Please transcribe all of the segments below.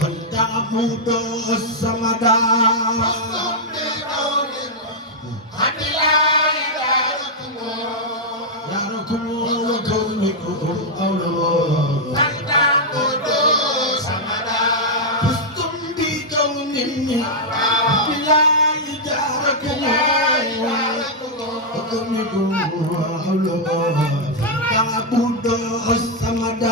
فلتعبد الصمد داركم وكونكم أولو فلتعبد الصمد فزتم بكون بلا داركم وكونكم أولو فلتعبد الصمد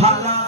Halal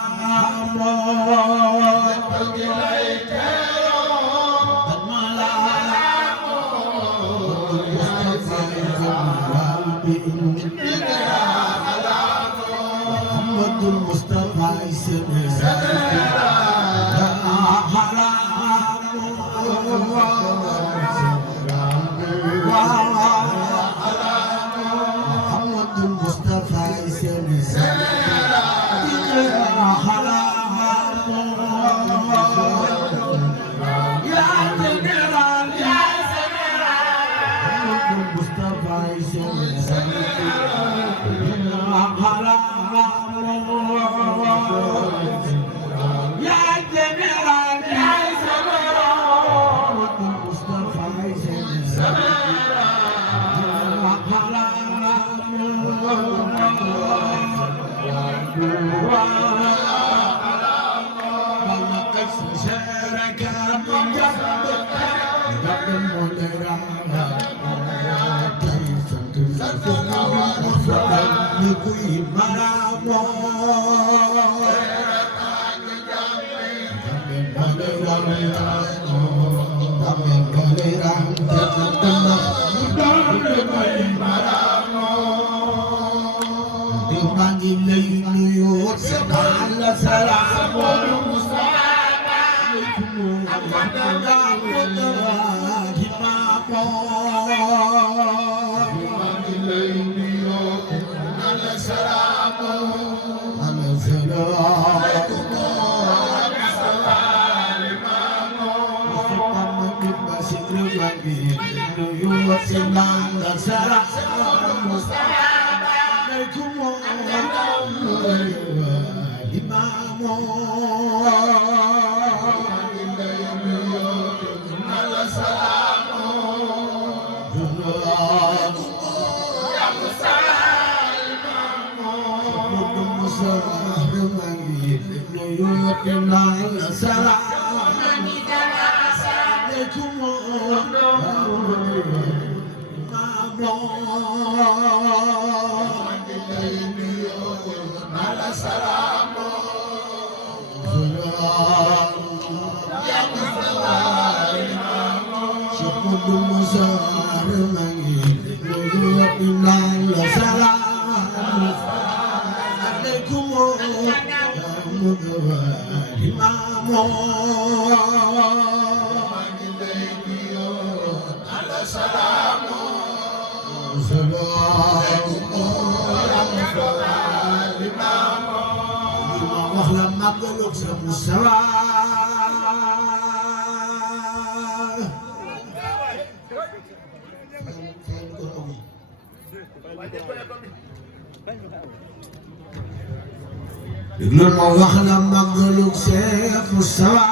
Déglu ma wax la màggalu Seex Musaa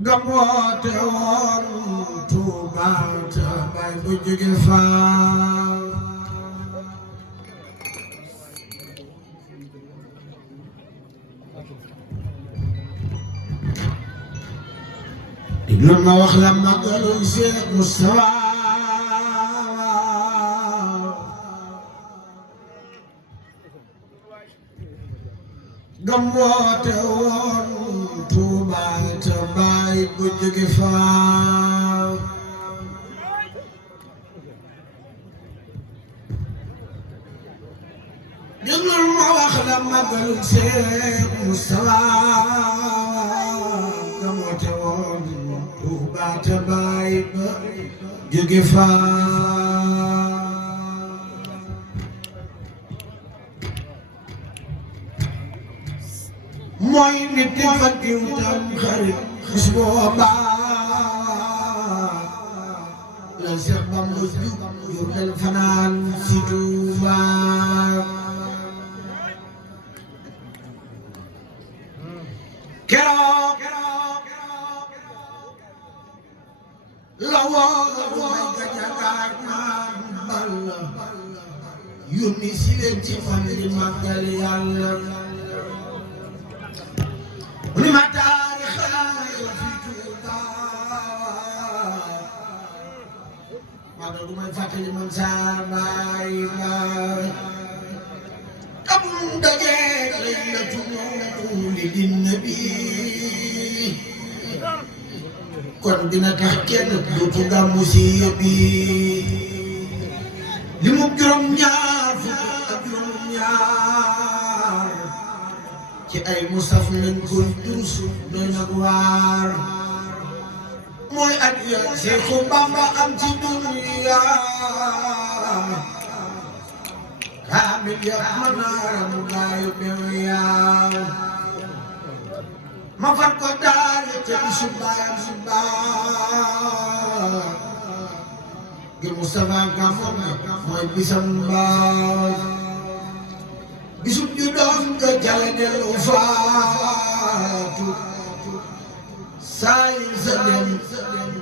nga woote woon Tuuba te bay bu jóge fa déglu ma wax la màggalu Seex Musaa nga woote woon Tuuba te bay bu jóge fa déglu ma wax la màggalu Seex Musaa nga woote woon Tuuba te bay bu jóge fa mooy nit di fa diw tam xarit bis booba la Seex Bamba jug Jurbel fanaan si Tuuba keroog la woo Gajaga Maam Balla yónni si leen ci fan di màggal Yàlla ni ma taarix fi Tuuba magal gu may fàttali man saa baay baay amul daje laylatu mawlidin nabi kon dina tax kenn dootu gàmmu si yóbbi li mu juróom-ñaar fukk ak juróom-ñaar ci ay musaf lañ koy dus doy nag waar mooy at ya Seexu Bamba am ci dunya kaamil ya manaaram gaayu bew yaaw ma far ko daal te bisu baayam si baax ngir Mustafa Gàmmu mooy bisam baax bisub ju doon nga jale dellu faatu saay sa dem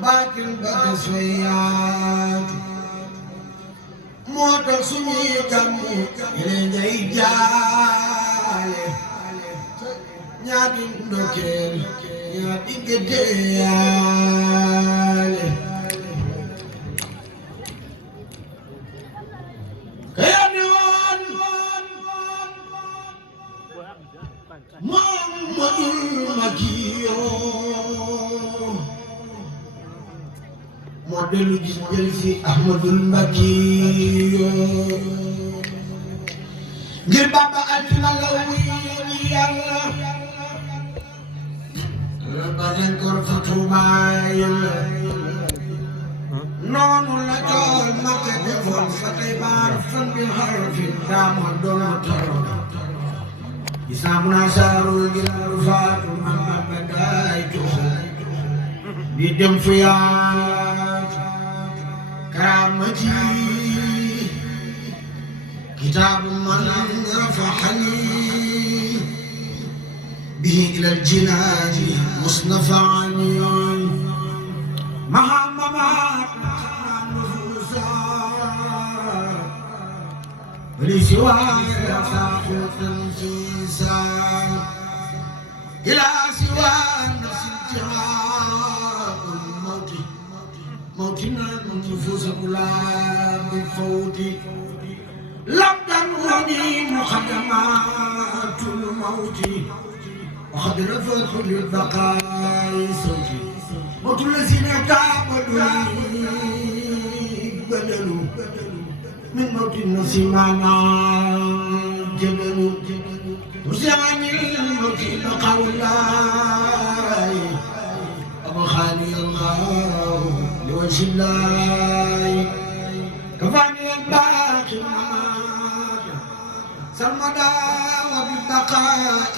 baatin ba des fa yaatu moo tax suñuy gàmmu yeneen ngay jaale ñaati ndokkeel ñaati gëddeyaale kaya ne woon Muhammadul Makiyo moo dellu gis jël si Ahmadul Makiyo ngir Bamba àddina la wuy Yàlla ba leen ko fa tuubaay noonu la jool Makka defoon fa tey baar fan bi harfin daama doon taro isaamu naa saarul ngir faatu man Bamba daay tuxu di dem fu yaatu karaamati kitaabu man rafaxani bihi ilal jinaani musnafaani mahamamat nufuusa wali siwaaya saaxuutan fiisa ilaa siwaa nafsin tihaabul mawti mawtinan nufuusa kulaa bil fawti lam tanwani muxaddamaatul mawti وقد رفضت للبقاء صوتي موت الذين تعبدوا بدلوا من موت النفس معنا جبلوا وزعني الموت بقاء الله أبخاني الله لوجه الله كفاني الباقي سرمدا وبالبقاء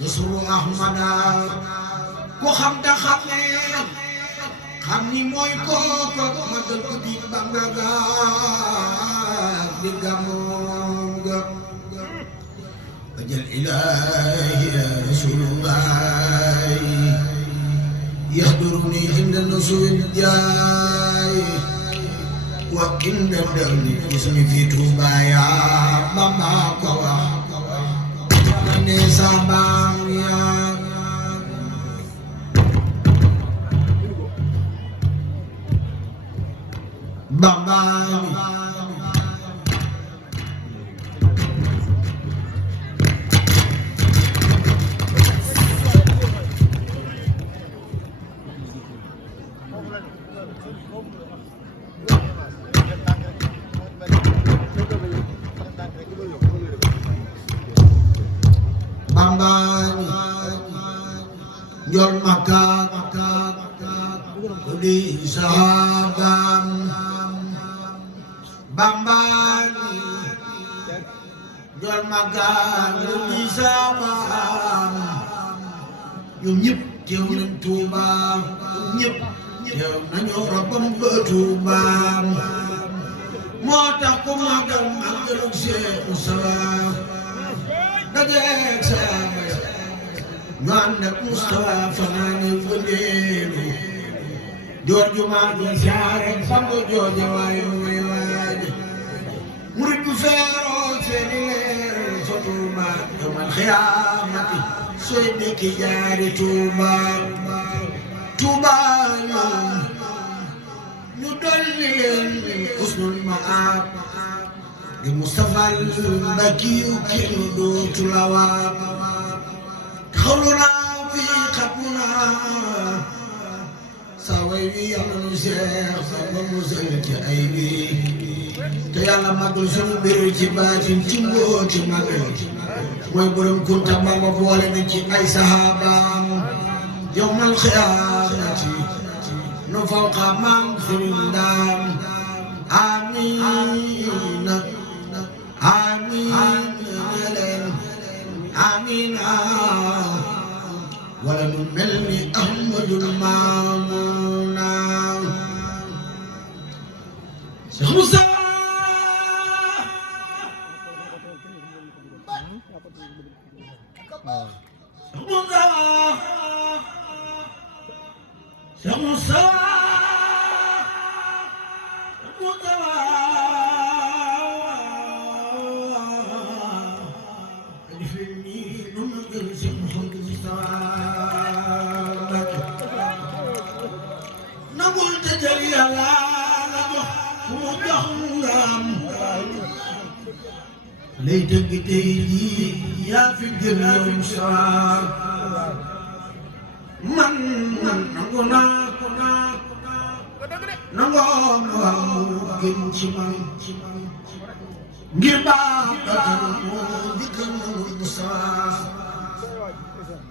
يسر أحمدا ku xam te xam ne xam ni mooy kooku magal ko di Bamba ga di gàmmoom ga wajal ilaahi ya Rasulullah yahduruni inda nusul jaay wa inda dawli ismi fi Tuuba ya Bamba ko wax ne sabam ya Bamba Bamba Njool Makka di sahabam Bamba Njool Makka di sahabam ñoom ñëpp teew nañ Tuuba ñëpp teew nañu Rabbam ba Tuuba moo tax ko magal magalu Seex Musaa dajeek saaba ya ñu ànd ak Mustafa fanaane wëndeelu joor jumaa ji siyaare Bamba jooje waaye way waaje murid bu feeroo seeni leer fa Tuuba yawmal xiyaamati sooy nekki jaari Tuuba Tuuba ñu dolli leen usnul maab di Mustafa al-Mbakiyu kenn dootu la waab xawlu naa fi xatmu naa saa way wi yàlla nu seex ba musal ci ay bi te yàlla màggal sunu mbir ci baatin ci mbóoti màggal mooy borom kunta Bamba boole na ci ay sahabaam yawmal xiyaamati nu fawqa maam sëriñ Ndaam amiina amiina leen amiina wala nu mel ni Ahmadul Maamuna Cheikh Moussa Cheikh Moussa nangul te jël Yàlla la jox mu jox ngam lay dëgg tey jii yaa fi gën yow Moussa man nangu naa nangoo mu gën ci man ngir baax bakkan moo dikkal nangul Moussa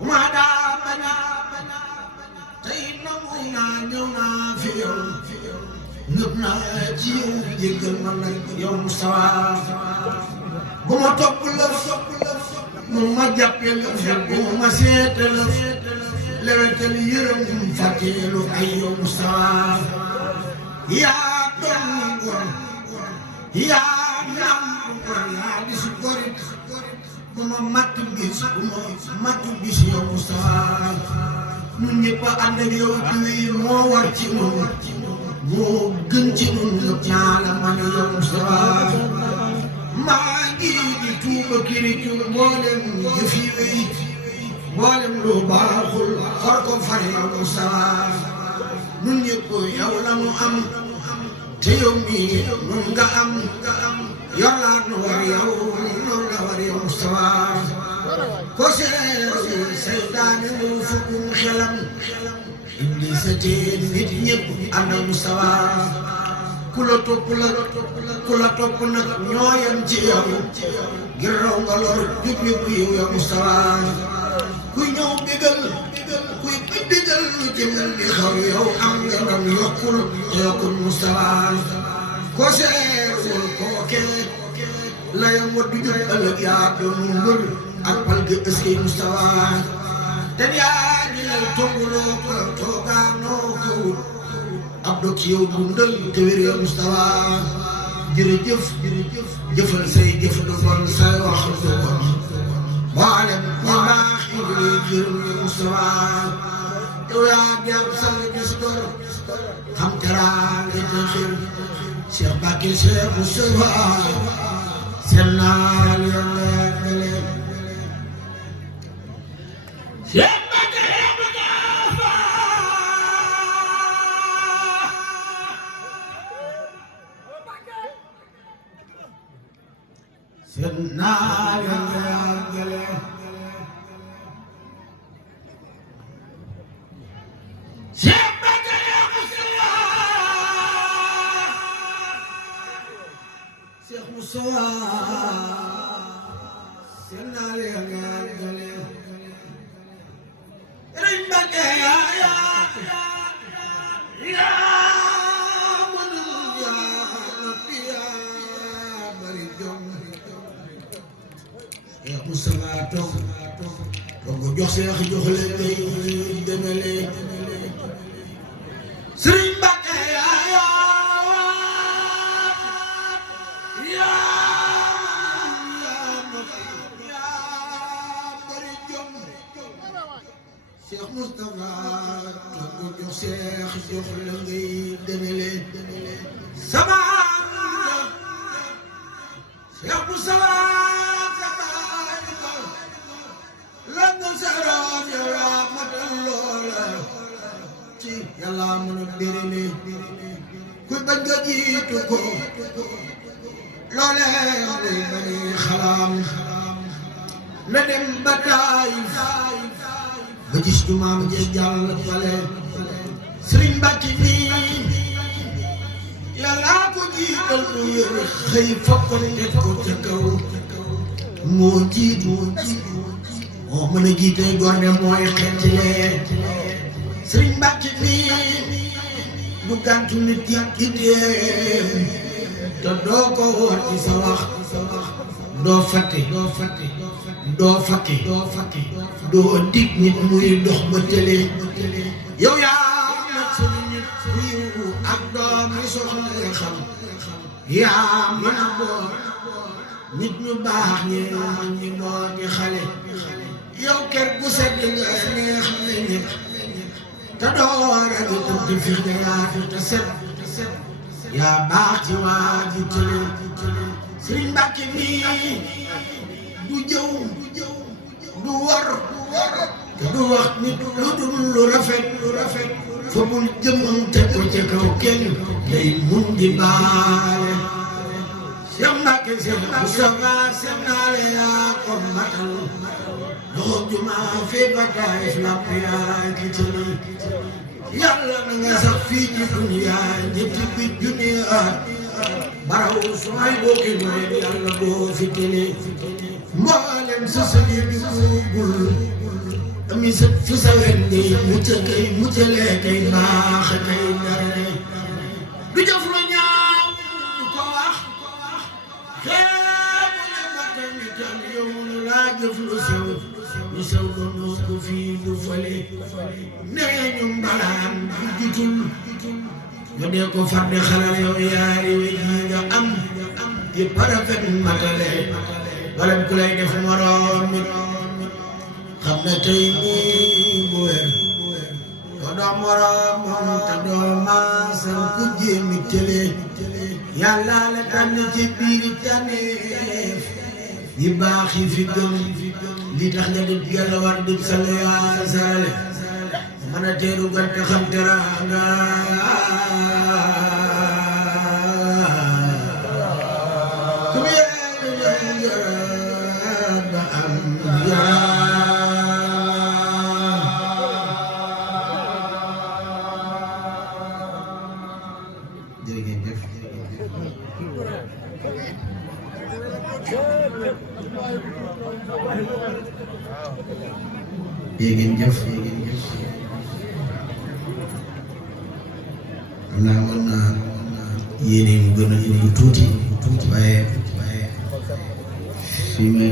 ma daa baña tey nangu naa ñëw naa fi yow ngëp naa ci yow jéggal ma nag yow Moussa bu ma topp lëf mu ma jàppee lëf bu ma seete lëf lewetal yërëm fàtteelu ay yow Moussa yaa doon ngor yaa nam ngor yaa di si gorit bu ma matt bis yow Moussa ñun ñëpp a ànd ak yow diwir moo war ci nun moo gën ci nun lépp naa la man yow Moussa maa ngi di tuuba kiritu mboolem jëf yi wéy mboolem lu baaxul xor ko far yow Moussa ñun ñëpp yow la nu am te yow mii nun nga am yor laa nu war yow noonu la war yow Moussa ko seeru seytaane mu fukkum xelam Iblis a teen nit ñëpp ànd ak Moussa ku la topp nag ñooyam ci yow ngir raw nga lor jub ñëpp yow yow Moussa kuy ñëw bégal kuy bégal lu jëmal di xaw yow am nga ndam yokkul Moussa ko seeru kookee la yam waddu jub ëllëg yaa doon mbër ak pal ga ëskey Moussa te yaa ngi lay togguloo ko toogaanoo ko wut ab dog ci yow dundal te wér yow Moussa jërëjëf jëfal say jëf du bon say wax du bon mboolem ñu baax ñu ngi lay gërëm yow Moussa yow yaa jàpp sang gis door xam teraanga te xër Cheikh Bakir Cheikh Moussa seen naal yàlla yàggale Cheikh Bakir seen naal yàlla yàggale Cheikh Bakir Cheikh Moussa seen naal yàlla yàggale Sëriñ Mbakke yaa mën yaa noppi yaa bari jom Cheikh Moussa toog jox Cheikh jox leen ngay demale Sëriñ Mbakke yaa noppi yaa bari jom Cheikh Moustapha toog jox Cheikh jox la ngay demale sama Cheikh Moustapha la nga saroon yow yaa matal loola ci Yàlla mën a bérélé ku bañ nga jiitu ko loolee lay bani xalaam na dem ba Taayif ba gis jumaam ja jàll fale Sëriñ Mbàkke nii Yàlla ko jiital mu yër xëy fokk teg ko ca kaw moo jiitu moo mën a jiite gorne mooy xeetilee Sëriñ Mbàkke nii du gàntu nit yi itteem te doo ko woor ci sa wax doo fàtte doo dig nit muy dox ba tële yow yaa mat sëriñ nit yiw ak doomi soxla xam yaa mën a boor nit ñu baax ñi mag ñi moo di xale yow kër gu sedd nga neex na nit te doo rek tëdd fi nga yaatu te set yaa baax ci waa ji tële Sëriñ Mbàkke nii du jëw du war te du wax nit lu dul lu rafet fa bul jëmmam te ko ca kaw kenn day mun di baale Cheikh Mbàkke Cheikh Moustapha Cheikh naale yaa ko matal doxo jumaa fee ba Taayif lapp yaa ki tële yàlla na nga sax fii ci duniyaa ñetti bi junni at baraw sumay bokki mooy yàlla boo fi tële mboolem sa sëli bi buubul ami sa fu sa wen ngay muccalee kay baax kay dara du jëf lu ñaaw du ko wax xeebu ne matal ni tan yow laa jëf lu sew doonoo ko fii du fale nee ñu mbalaan bu jutul nga dee ko far de xalal yow yaari we ji nga am di parafet matale wala ku lay def moroom nit xam ne tey nii bu wér ko doo moroom te doo maasam ku jéemi tële yàlla la tànn ci biiri tànneef yi baax yi fi gën li tax nga di yàlla war di sale yaa sarale mën a teeru gante xam teraanga ku yeenu leen ba am yaa jërëjëf jëf xam naa mën naa yéene mu gën a tuuti waaye fi ma